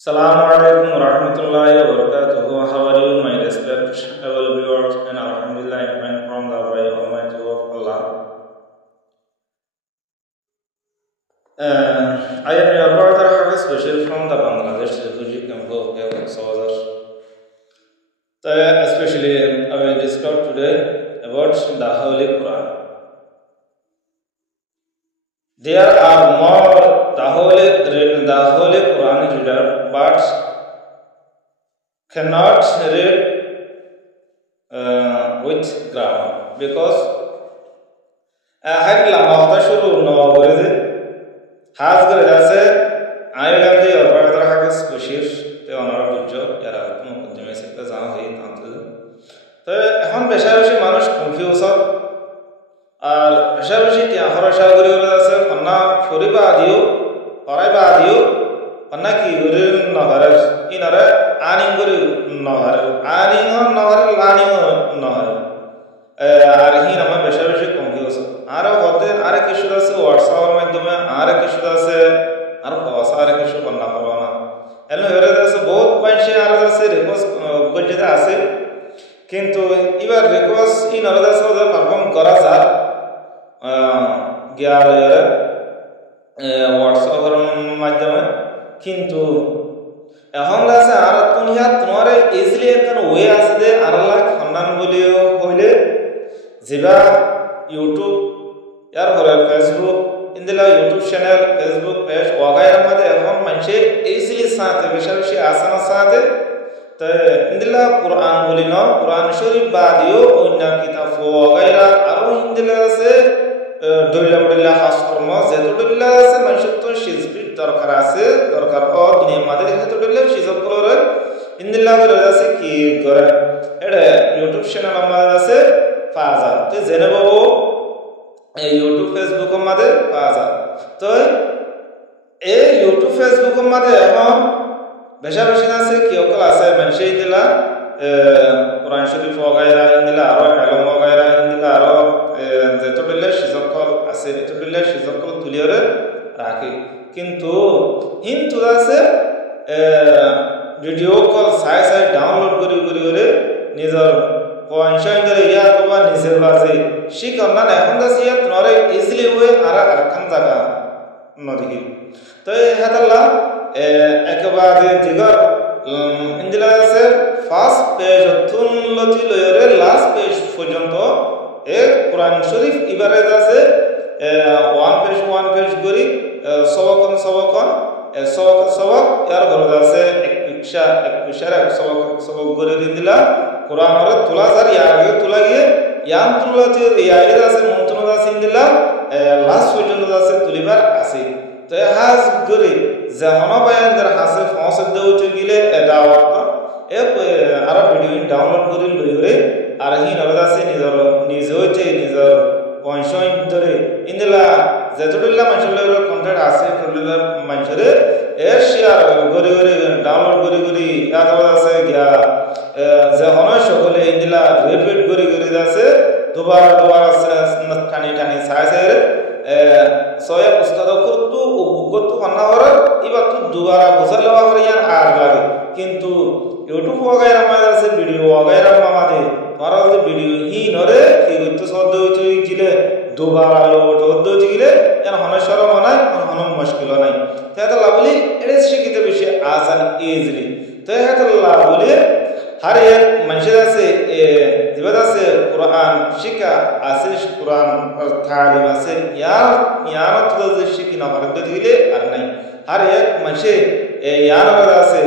Assalamu alaikum warahmatullahi wabarakatuh. How are you, my respectable viewers? And Alhamdulillah, I am from the way Almighty of Allah. I am your brother Hafiz Bashir from the Bangladesh refugee camp of Soldiers. Especially, I will discuss today about the Holy Quran. There are more the Holy Quran reader, but cannot read with grammar because had lama shuru no gorize has gore jase I will have the brother Hafiz Bashir te onar bujo yara muqaddime se ka jana hoyi tantu to এখন বেশি বেশি মানুষ confuse আর বেশি বেশি তিয়া খরচা করে আছে ফন্না ফরিবা দিও ফরাইবা দিও ফন্না কি করে নহরে ইনারে আনিং করে নহরে আনিং নহরে লানিং নহরে আর হি নামা বেশি বেশি কনফিউজ আর হতে আর কিছু আছে হোয়াটসঅ্যাপের মাধ্যমে আর কিছু আছে আর ভাষা আর কিছু ফন্না করো না এলো এর আছে বহুত পাইছে আর আছে রিকোয়েস্ট গজেতে আছে কিন্তু এবার রিকোয়েস্ট ইন আলাদা সাথে পারফর্ম করা যায় গিয়ার হোয়াটসঅ্যাপের মাধ্যমে কিন্তু এখন আছে আর তুনিয়া তোমারে ইজিলি একটা ওয়ে আছে যে আর লাখ খন্দান বলিও হইলে যেবা ইউটিউব ইয়ার পরে ফেসবুক ইনদিলা ইউটিউব চ্যানেল ফেসবুক পেজ ওগায়ের মধ্যে এখন মানুষে ইজিলি সাথে বেশি বেশি আসানা সাথে তো ইনদিলা কুরআন বলি না কুরআন শরীফ বাদিও অন্য কিতাব ওগায়রা আরো ইনদিলা আছে দলিলা খাস কর্ম যেহেতু দলিলা আছে মানুষের তো শিজবির দরকার আছে দরকার ও দুনিয়ার মধ্যে যেহেতু দলিলা শিজব করে ইনদিলা বলে আছে কি করে এটা ইউটিউব চ্যানেল আমাদের আছে ফাজা তো জেনে বাবু এই ইউটিউব ফেসবুকের মধ্যে ফাজা তো এই ইউটিউব ফেসবুকের মধ্যে এখন বেশা বেশি আছে কি অকল আছে মানুষে ইনদিলা কোরআন শরীফ ওগায়রা ইনদিলা আরো কালাম ওগায়রা ইনদিলা আরো যেহেতু দলিলা শিজকল আছে যেহেতু দলিলা শিজকল তুলিয়রে রাখে কিন্তু হিন্তু আছে ভিডিও কল সাই সাই ডাউনলোড করি করি করে নিজের পয়সা ইন্দরে ইয়া অথবা নিজের বাজে শিখর না এখন আছে ইয়া তোমারে ইজিলি ওয়ে আর আরখান জায়গা নদিকে তো হাতাল্লাহ একেবারে দিগর ইন্দিলা আছে ফার্স্ট পেজ তুলতি লয়রে লাস্ট পেজ পর্যন্ত এ কোরআন শরীফ ইবারে আছে ওয়ান পেজ করি সবকন সবক ইয়ার ঘরে আছে এক পিকচার সবক করে দিলা কোরআনের তোলা যার ইয়াগে তোলা গিয়ে ইয়ান তুলাতে ইয়াগে আছে মন্ত্রণ আছে ইন্দিলা লাস্ট পর্যন্ত আছে তুলিবার আছে তো হাজ করে যেমন বায়ানদের হাসে ফসল দেউতে গিলে দাওয়াত এ আর ভিডিও ডাউনলোড করে লইরে আর হি নরদা আছে নিজে হচ্ছে নিজের পয়সা ধরে ইন্দিলা যেতদিলা মানুষের কন্টেন্ট আছে করলিলার মানুষের এ শেয়ার করে করে ডাউনলোড করে করে ইয়াদ আছে গিয়া যে হনয় সকলে ইন্দিলা রিপিট করে করে আছে দুবার টানি টানি সাই সাই সয়া উস্তাদ করতো অভিজ্ঞতা মানা হওয়ার এবার তো দুবার বোঝা লওয়া হওয়ার ইয়ার আর লাগে কিন্তু ইউটিউব ওগায়রা আমাদের আছে ভিডিও ওগায়রা আমাদের তোমার যে ভিডিও হি নরে কি হইতো শব্দ হইতো গিলে দুবার লোট হদ্দ হইতো গিলে ইয়ার হনসর মনে হন মুশকিল নাই তাহলে লাভলি এটা শিখিতে বেশি আসান ইজিলি তো এটা লাভলি হর এক মানুষের আছে জীবন আছে কোরআন শিক্ষা আছে কোরআন তালিম আছে ইয়ার তো যে শিখি না পারে দিলে আর নাই হর এক মানুষে ইয়ার আছে